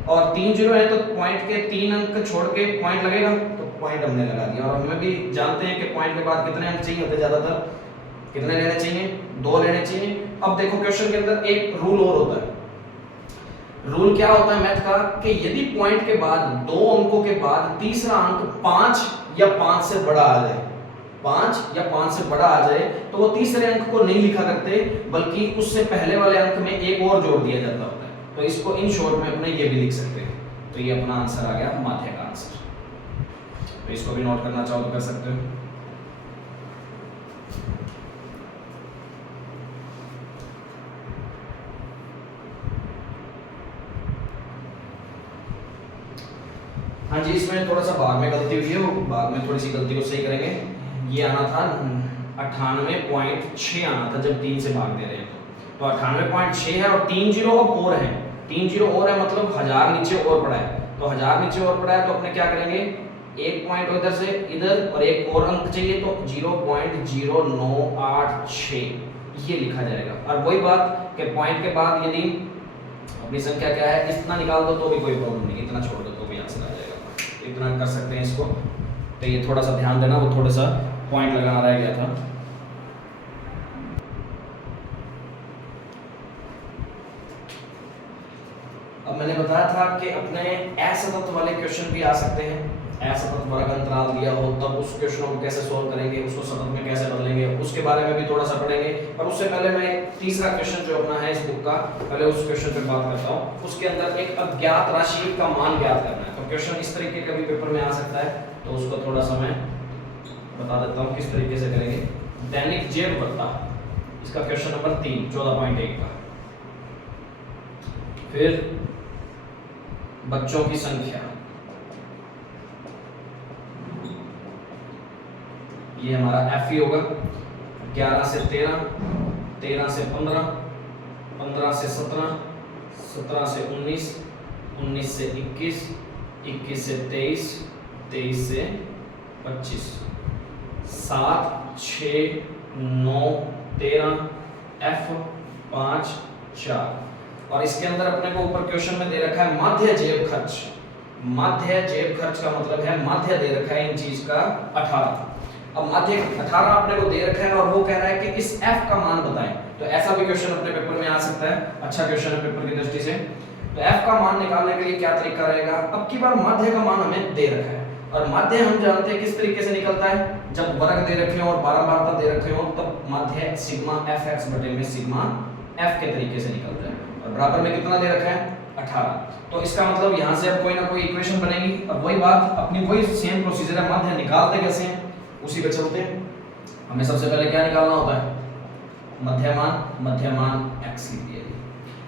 और 3 जीरो है, तो पॉइंट के 3 अंक छोड़ के पॉइंट लगेगा, तो पॉइंट हमने लगा दिया। और हमें भी जानते हैं कि पॉइंट के बाद कितने अंक चाहिए होते, ज्यादातर कितने लेने चाहिए, 2 लेने चाहिए। अब देखो क्वेश्चन के अंदर एक रूल और होता है, रूल क्या होता है मैथ का कि यदि पॉइंट के बाद 2 अंकों के बाद तीसरा अंक 5 या 5 से बड़ा आ जाए, 5 या 5 से बड़ा आ जाए, तो वो तीसरे अंक को नहीं लिखा करते, बल्कि उससे पहले वाले अंक में एक और जोड़ दिया जाता होता है। तो इसको इन शॉर्ट में अपने ये भी लिख सकते हैं। तो ये अपना आंसर आ गया माध्य का आंसर। तो इसको भी नोट करना चाहो तो कर सकते हो। हाँ जी, इसमें थोड़ा सा भाग में गलती हुई है, वो भाग में थोड़ी सी गलती को सही करेंगे। ये आना था 98.6 आना था जब 3 से भाग दे रहे हैं, तो 98.6 है और 3 जीरो अब और है, 3 जीरो और है मतलब 1000 नीचे और पड़ा है। तो 1000 नीचे और पड़ा है तो अपने क्या करेंगे, एक पॉइंट इधर से इधर और एक और अंक चाहिए, तो 0.0986 ये लिखा जाएगा। और वही बात कि पॉइंट के बाद यदि अपनी संख्या क्या है इतना निकाल दो तो भी कोई प्रॉब्लम नहीं, इतना छोड़ दो तो भी आंसर आ जाएगा। इतना कर सकते हैं इसको। तो ये थोड़ा सा ध्यान देना, वो थोड़ा सा पॉइंट लगाना रह गया था। अब मैंने बताया था कि अपने असतत वाले क्वेश्चन भी आ सकते हैं। असतत वर्ग अंतराल दिया हो तब उस क्वेश्चन को कैसे सॉल्व करेंगे, उसको सतत में कैसे बदलेंगे, उसके बारे में भी थोड़ा सा पढ़ेंगे। पर उससे पहले मैं तीसरा क्वेश्चन जो अपना है इस बुक का, पहले उस क्वेश्चन पे बात करता हूँ। उसके अंदर एक अज्ञात राशि का मान ज्ञात करना है। तो क्वेश्चन इस तरीके का भी पेपर में आ सकता है, तो उसको थोड़ा सा मैं बता देता हूँ किस तरीके से करेंगे। दैनिक जेब भत्ता, इसका क्वेश्चन नंबर 3 14.1 का। फिर बच्चों की संख्या, ये हमारा एफ ही होगा। 11 से 13, 13 से 15, 15 से 17, 17 से 19, 19 से 21, 21 से 23, 23 से 25, 7 6 9 13 एफ 5 4। और इसके अंदर अपने को ऊपर क्वेश्चन में दे रखा है माध्य जेब खर्च। माध्य जेब खर्च का मतलब है माध्य दे रखा है इन चीज का 18। अब माध्य 18 अपने को दे रखा है और वो कह रहा है कि इस f का मान बताएं। तो ऐसा भी क्वेश्चन अपने पेपर में आ सकता है, अच्छा क्वेश्चन है पेपर की दृष्टि से। तो f का मान निकालने के लिए क्या तरीका रहेगा, अब की बार माध्य का मान हमें दे रखा है और माध्य हम जानते हैं किस तरीके से निकलता है, जब वर्ग दे रखे हो और बारंबारता दे रखे हो तब माध्य सिग्मा fx बटे में सिग्मा f के तरीके से निकलता है। और बराबर में कितना दे रखा है 18। तो इसका मतलब यहाँ से अब कोई ना कोई इक्वेशन बनेगी। अब वही बात अपनी वही सेम प्रोसीजर है, माध्य निकालते कैसे हैं उसी पे चलते हैं। हमें सबसे पहले क्या निकालना होता है, मध्यमान x लिख दिया।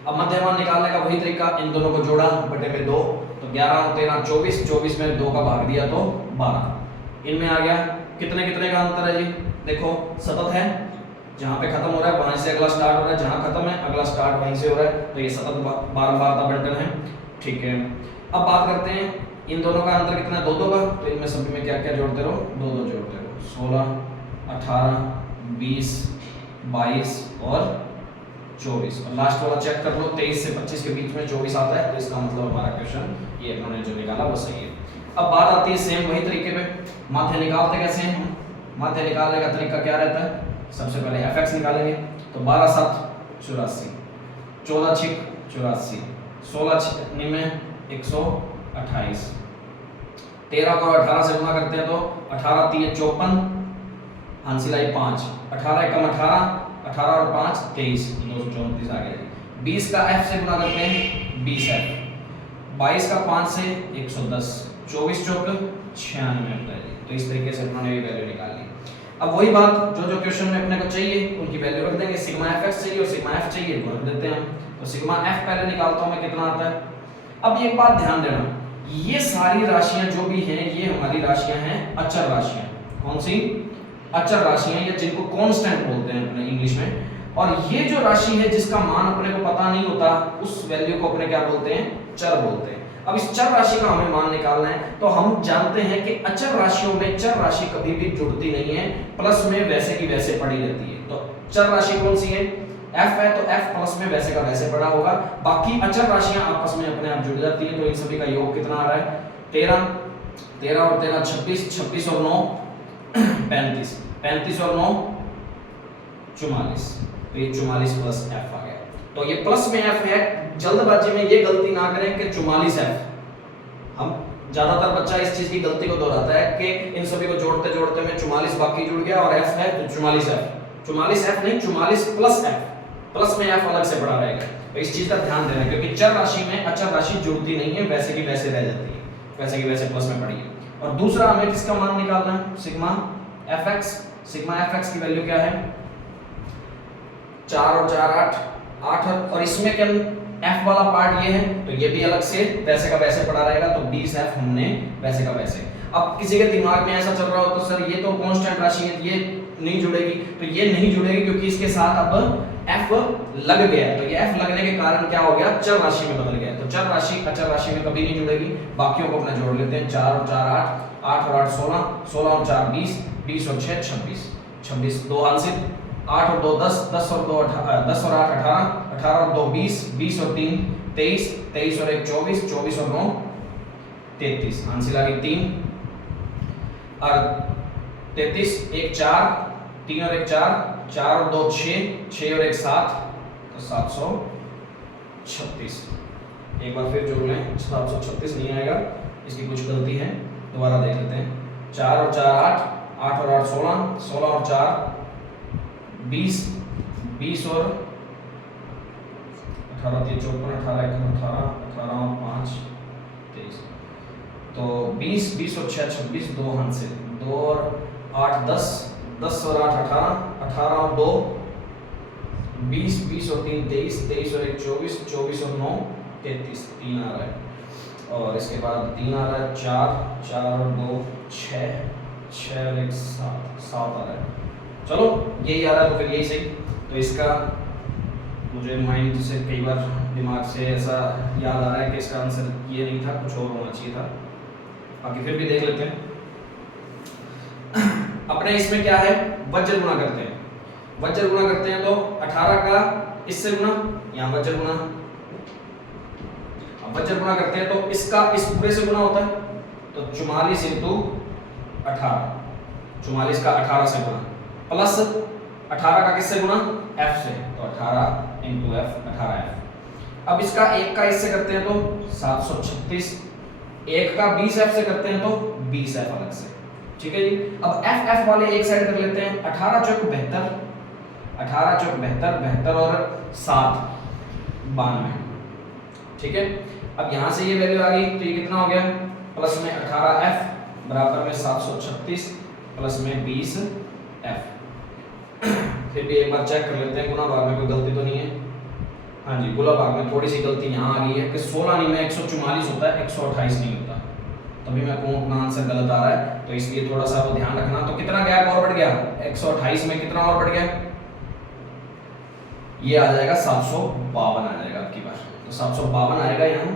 अब मध्यमान निकालने का वही तरीका, इन दोनों को जोड़ा बटे में 2, तो 11 और 13 24, 24 में 2 का भाग दिया तो 12। इनमें आ गया कितने कितने का अंतर है जी, देखो सतत है, जहाँ पे खत्म हो रहा है वहीं से अगला स्टार्ट हो रहा है, जहाँ खत्म है अगला स्टार्ट वहीं से हो रहा है, तो ये सतत बारंबारता बंटन है। ठीक है, अब बात करते हैं इन दोनों का अंतर कितना है 2 2 का, तो इनमें सभी में क्या क्या जोड़ते रहो 2 2 जोड़ते रहो। 16 18 20 22 और 24 और लास्ट वाला चेक कर लो 23 से 25 के बीच में 24 आता है, तो इसका मतलब हमारा क्वेश्चन ये उन्होंने जो निकाला वो सही है। अब बात आती है सेम वही तरीके पे, माध्य निकालते कैसे हैं हम, माध्य निकालने का तरीका क्या रहता है, सबसे पहले fx निकालेंगे, तो 12 7 84, 14 6 84, 16 6 128, 13 को 18 से गुना करते हैं तो 18 3 54, हासिल आई 5, 18 एकम 18, 18 और 5 23, 234 आ गया। 20 का f से गुना करते हैं 20f, 22 का 5 से 110, 24 चौक 96 होता है। तो इस तरीके से उन्होंने ये वैल्यू निकाल ली। अब वही बात जो जो क्वेश्चन में अपने को चाहिए उनकी वैल्यू रख देंगे, सिग्मा fx चाहिए और सिग्मा f चाहिए वो रख देते हैं। तो सिग्मा f पहले निकालता हूं मैं कितना आता है। अब एक बात ध्यान देना, ये सारी राशियां जो भी हैं ये हमारी राशियां हैं अचर राशियां। कौन सी अचर राशियां, या जिनको कांस्टेंट बोलते हैं अपने इंग्लिश में। और ये जो राशि है जिसका मान अपने को पता नहीं होता उस वैल्यू को अपने क्या बोलते हैं, चर बोलते हैं। अब इस चर राशि का हमें मान निकालना है, तो हम जानते हैं कि अचर राशियों में चर राशि कभी भी जुड़ती नहीं है, प्लस में वैसे की वैसे पड़ी रहती है। तो चर राशि कौन सी है, f है, तो f प्लस में वैसे का वैसे पड़ा होगा। बाकी अचर राशियां आपस में अपने आप जुड़ जाती हैं, तो इन सभी का योग कितना आ रहा है 13, 13 और 13 26, 26 और 9 35, 35 और 9 44, तो ये 44 प्लस f आ गया। तो ये प्लस में f है, जल्दबाजी में ये गलती ना करें कि 44f। हम ज्यादातर बच्चा इस चीज की गलती को दोहराता है कि इन सभी को जोड़ते जोड़ते में 44 बाकी जुड़ गया और f है तो 44f नहीं 44 प्लस f, प्लस में f अलग से पड़ा रहेगा। तो इस चीज का ध्यान देना, क्योंकि चर राशि में अचर राशि जुड़ती नहीं है, वैसे की वैसे रह जाती है, वैसे की वैसे प्लस में पड़ी है। और दूसरा हमें किसका मान निकालना है, सिग्मा fx की वैल्यू क्या है 4 और 4 8 और इसमें क्या f वाला पार्ट ये है तो ये भी अलग से वैसे का वैसे पड़ा रहेगा, तो 20f हमने वैसे का वैसे। अब किसी के दिमाग में ऐसा चल रहा हो तो सर ये तो कांस्टेंट राशि है, ये नहीं जुड़ेगी, तो ये नहीं जुड़ेगी क्योंकि इसके साथ अब f लग गया, तो ये f लगने के कारण क्या हो गया, चर राशि में बदल गया। तो चर राशि अचर राशि में कभी नहीं जुड़ेगी। बाकियों को अपना जोड़ लेते हैं, 4 और 4 8 और 8 16, 16 और 4 20, 20 और 6 26, 26 2 आंशिक 8 और 2 10, 10 और 2 10 और 8 18, 18 और 2 20, 20 और 3 23, 23 और 1 24, 24 और 9 33, आंशिक आ गई 3 और 33, 1 4, 3 और 1 4, 4 और 2 6, 6 और 1 7, तो 736। एक बार फिर जोड़ लें, 736 नहीं आएगा, इसकी कुछ गलती है, दोबारा देख लेते हैं। 4 और 4 8, 8 और 8 16, 16 और 4 20, 20 और 18 3 54, 18 1 18, 18 और 5 23, तो 20, 20 और 6 26, 2 हाथ से 2 और 8 10, 10 और 8 18, 18 और 2 20, 20 और 3 23, 23 और 1 24, 24 और 9 33, 3 आ रहा है। और इसके बाद 3 आ रहा है, 4, 4 और 2 6, 6 और 1 7, 7 आ रहा है। चलो यही आ रहा है तो फिर यही सही। तो इसका मुझे माइंड से कई बार दिमाग से ऐसा याद आ रहा है कि इसका आंसर ये नहीं था, कुछ और होना चाहिए था। बाकी फिर भी देख लेते हैं। अपने इसमें क्या है, वज्र गुणा करते हैं। वज्र गुणा करते हैं तो 18 का इससे गुणा, यहाँ वज्र गुणा, अब वज्र गुणा करते हैं तो इसका इस पूरे से गुणा होता है, तो 44 इंटू 18, 44 का 18 से गुणा प्लस 18 का किससे गुणा, f से, तो 18 इंटू f 18f। अब इसका एक का इससे करते हैं तो 736, एक का 20f से करते हैं तो 20f अलग से, ठीक है जी। अब f वाले एक साइड कर लेते हैं, 18 चौक 72, 18 चौक 72, 72 और 7 92, ठीक है। अब यहां से ये वैल्यू आ गई तो ये कितना हो गया, प्लस में 18f बराबर में 736 प्लस में 20f। फिर भी एक बार चेक कर लेते हैं गुणा भाग में कोई गलती तो नहीं है। हाँ जी, गुणा भाग में थोड़ी सी गलती यहाँ आ गई है कि 16 नहीं में 144 होता है, 128 नहीं होता, तभी मैं कहूँ अपना आंसर गलत आ रहा है, तो इसलिए थोड़ा सा वो ध्यान रखना। तो कितना गैप और बढ़ गया, 128 में कितना और बढ़ गया, ये आ जाएगा 752 आ जाएगा आपकी बार, तो 752 आएगा यहाँ।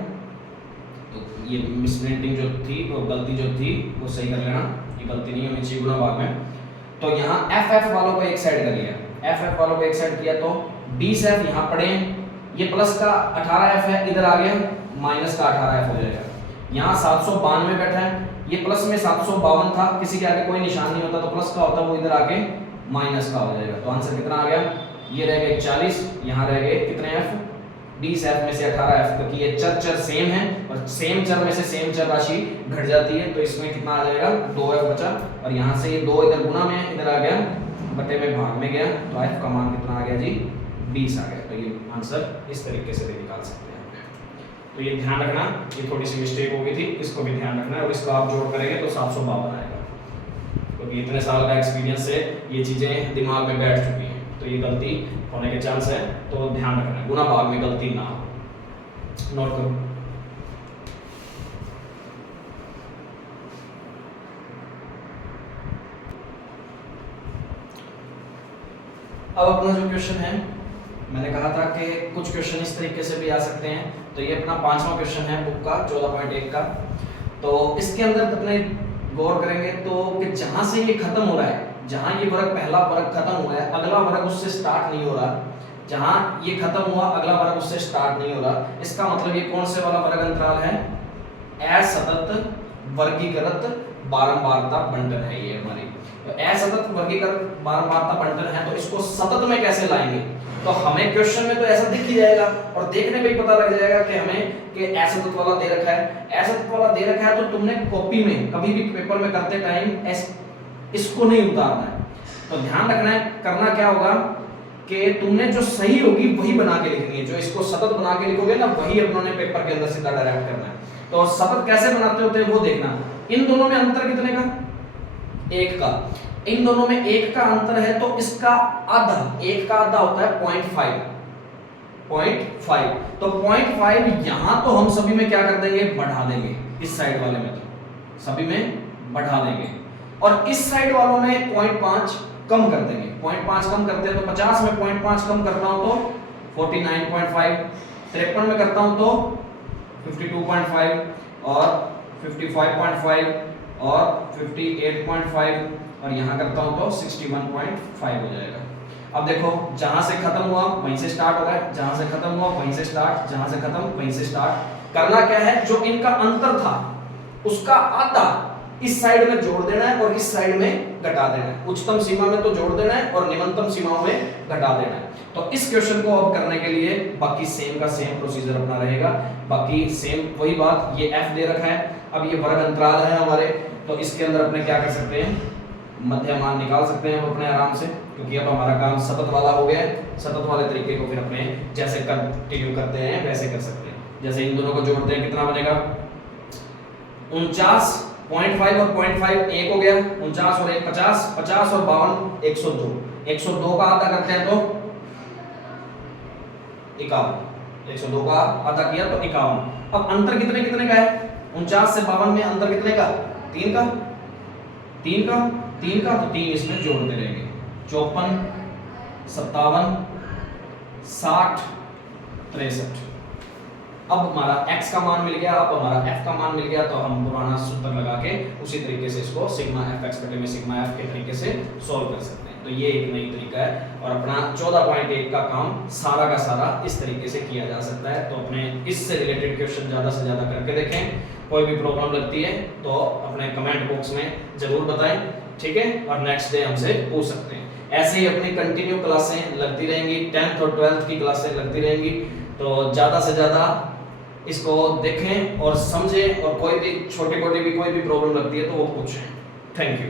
तो ये मिसप्रिंटिंग जो थी, वो गलती जो थी वो सही कर लेना, ये गलती नहीं होनी चाहिए गुणा भाग में। तो यहाँ एफ वालों को एक साइड कर लिया, एफ वालों को एक साइड किया तो 20f यहाँ पड़े, ये प्लस का 18f है, इधर आ गया माइनस का 18f हो जाएगा। यहाँ 792 बैठा है, ये प्लस में 752 था, किसी के आगे कोई निशान नहीं होता तो प्लस का होता, वो इधर आके माइनस का हो जाएगा। तो आंसर कितना आ गया, ये रह गए 40, यहाँ रह गए कितने f, 20f में से 18f, क्योंकि ये चर सेम है और सेम चर में से सेम चर राशि घट जाती है, तो इसमें कितना आ जाएगा 2f बचा, और यहाँ से ये 2 इधर गुना में इधर आ गया, बटे में भाग में गया, तो f का मान कितना आ गया जी 20 आ गया। तो ये आंसर इस तरीके से भी निकाल सकते हैं। तो ये ध्यान रखना, ये थोड़ी सी मिस्टेक हो गई थी, इसको भी ध्यान रखना है, और इसको आप जोड़ करेंगे तो 752 आएगा, क्योंकि इतने साल का एक्सपीरियंस से ये चीजें दिमाग में बैठ चुकी हैं, तो ये गलती होने के चांस है, तो ध्यान रखना गुणा भाग में गलती ना हो। नोट करो। अब अपना जो क्वेश्चन है, मैंने कहा था कि कुछ क्वेश्चन इस तरीके से भी आ सकते हैं, तो ये अपना 5वां क्वेश्चन है बुक का 14.1 का। तो इसके अंदर अपने गौर करेंगे तो कि जहां से ये खत्म हो रहा है, जहां ये वर्ग पहला वर्ग खत्म हुआ है, अगला वर्ग उससे स्टार्ट नहीं हो रहा, जहां ये खत्म हुआ अगला वर्ग उससे स्टार्ट नहीं हो रहा, इसका मतलब ये कौन से वाला वर्ग अंतराल है, असतत वर्गीकृत बारंबारता बंटन है ये हमारी। तो असतत वर्गीकरण बारंबारता बंटन है, तो इसको सतत में कैसे लाएंगे? तो हमें क्वेश्चन में तो ऐसा दिख ही जाएगा और देखने पे ही पता लग जाएगा कि हमें कि असतत वाला दे रखा है, असतत वाला दे रखा है, तो तुमने कॉपी में कभी भी पेपर में करते टाइम इसको नहीं उतारना है। तो ध्यान रखना है, करना क्या होगा कि तुमने जो सही होगी वही बना के लिखनी है, जो इसको सतत बना के लिखोगे ना वही अपने पेपर के अंदर सीधा डायरेक्ट करना है। तो सतत कैसे बनाते होते हैं वो देखना। इन दोनों में अंतर कितने का? 1 का। इन दोनों में 1 का अंतर है, तो इसका आधा, 1 का आधा होता है 0.5। तो 0.5 यहां तो हम सभी में क्या कर देंगे? बढ़ा देंगे। इस साइड वाले में तो सभी में बढ़ा देंगे और इस साइड वालों में 0.5 कम कर देंगे। 0.5 कम करते हैं तो 50 में 0.5 कम करता हूं तो 49.5, 53 में करता हूं तो 52.5 और 55.5 और 58.5 और यहां करता हूं तो 61.5 हो जाएगा। अब देखो, जहां से खत्म हुआ वहीं से स्टार्ट हो रहा है, जहां से खत्म हुआ वहीं से स्टार्ट, जहां से खत्म वहीं से स्टार्ट। करना क्या है? जो इनका अंतर था उसका आधा इस साइड में जोड़ देना है और इस साइड में घटा देना है। उच्चतम सीमा में तो जोड़ देना है और निम्नतम सीमाओं में घटा देना है। तो इस क्वेश्चन को अब करने के लिए बाकी सेम का सेम प्रोसीजर अपना रहेगा, बाकी सेम वही बात। ये f दे रखा है, अब ये वर्ग अंतराल है हमारे, तो इसके अंदर अपने क्या कर सकते हैं? मध्य मान निकाल सकते हैं हम अपने आराम से, क्योंकि अब हमारा काम सतत वाला हो गया है। सतत वाले तरीके को फिर अपने जैसे कंटिन्यू करते हैं वैसे कर सकते हैं। जैसे इन दोनों को जोड़ते हैं, कितना बनेगा? 49.5 और 0.5 1 हो गया, 49 और 1 50, 50 और 52 102, 102 का आधा करते हैं तो 51, 102 का आधा किया तो 51। अब अंतर कितने कितने का है? 49 से 52 में अंतर कितने का? 3 का, 3 का, 3 का, तो 3 इसमें जोड़ते रहेंगे। 54, 57, 60, 63। अब हमारा x का मान मिल गया, अब हमारा f का मान मिल गया, तो हम पुराना सूत्र लगा के उसी तरीके से इसको सिग्मा fx बटे में सिग्मा f के तरीके से सॉल्व कर सकते हैं। तो ये एक नई तरीका है और अपना 14.1 का काम सारा का सारा इस तरीके से किया जा सकता है। तो अपने इससे रिलेटेड क्वेश्चन ज़्यादा से ज़्यादा करके देखें। कोई भी प्रॉब्लम लगती है तो अपने कमेंट बॉक्स में ज़रूर बताएं, ठीक है? और नेक्स्ट डे हमसे पूछ सकते हैं। ऐसे ही अपनी कंटिन्यू क्लासें लगती रहेंगी, 10th और 12th की क्लासें लगती रहेंगी। तो ज़्यादा से ज़्यादा इसको देखें और समझें, और कोई भी छोटी मोटी भी कोई भी प्रॉब्लम लगती है तो वो पूछें। Thank you.